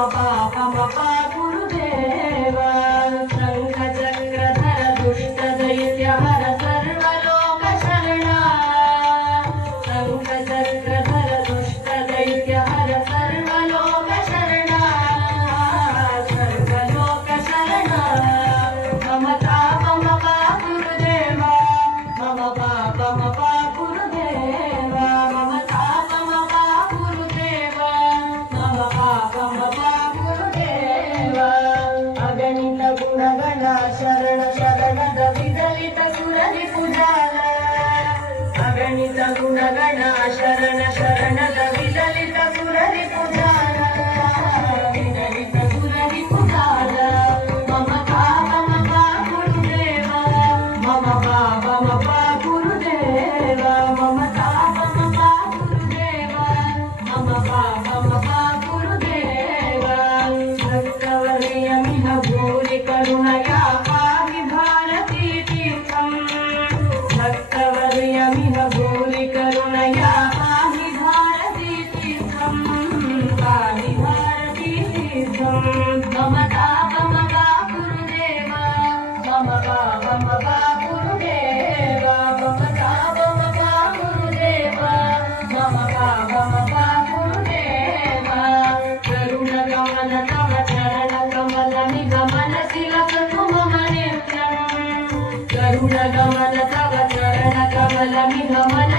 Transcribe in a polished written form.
ಪ ಗುರುದೇವ ಶಂಖ ಚಕ್ರಧರ ದುಷ್ಟ ದೈತ್ಯ ಹರ ಸರ್ವಲೋಕ ಶರಣ ಶಂಖ ಚಕ್ರಧರ ದುಷ್ಟ ದೈತ್ಯ ಹರ ಸರ್ವಲೋಕ ಶರಣ ಸರ್ವಲೋಕ ಶರಣ ಮಮ ತಾಪ ಗುರುದೇವ ಮಮ ಪಾಪ ಗುರುದೇವ ಮಮ ತಾಪ ಗುರುದೇವ ಮಮ ಪಾಪ ಗುರುದೇವ ಅಗಣಿತ ಗುಣಗಣ ಶರಣ ಶರಣದ ವಿದಲಿತ ಸುರರಿ ಪೂಜಾಲ ಅಗಣಿತ ಗುಣಗಣ ಶರಣ ಶರಣದ ವಿದಲಿತ ಸುರರಿ ಪೂಜಾಲ ವಿದಲಿತ ಸುರರಿ ಪೂಜಾಲ ಮಮ ಪಾಪ ಗುರುದೇವ ಮಮ ಪಾಪ ಗುರುದೇವ ಮಮ ತಾಪ ಗುರುದೇವ ಮಮ ಪಾಪ ಗುರುದೇವ ಭಕ್ತವರ್ಯ ಮಿಹ ಭೂರಿ ಕರುಣಯಾ ಪಾಹಿ ಭಾರತೀ ತೀರ್ಥಂ ಭಕ್ತವರ್ಯ ಮಿಹ ಭೂರಿ ಕರುಣಯಾ ಪಾಹಿ ಭಾರತೀ ತೀರ್ಥಂ ಪಾಹಿ ಭಾರತೀ ತೀರ್ಥಂ ಮಮ ತಾಪ ಗುರುದೇವ ಮಮ ಪಾಪ ಗುರುದೇವ ಮಮ ತಾಪ ಗುರುದೇವ ಮಮ ಪಾಪ ಗುರುದೇವ ಕರುಣ ಗಮನ ತವ ಚರಣ ಕಮಲ ನಿಗಮನ ಶಿಲಸತು ಮಮ ನೇತ್ರಂ ಕರುಣ ಗಮನ ತವ ಚರಣ ಕಮಲ ನಿಗಮನ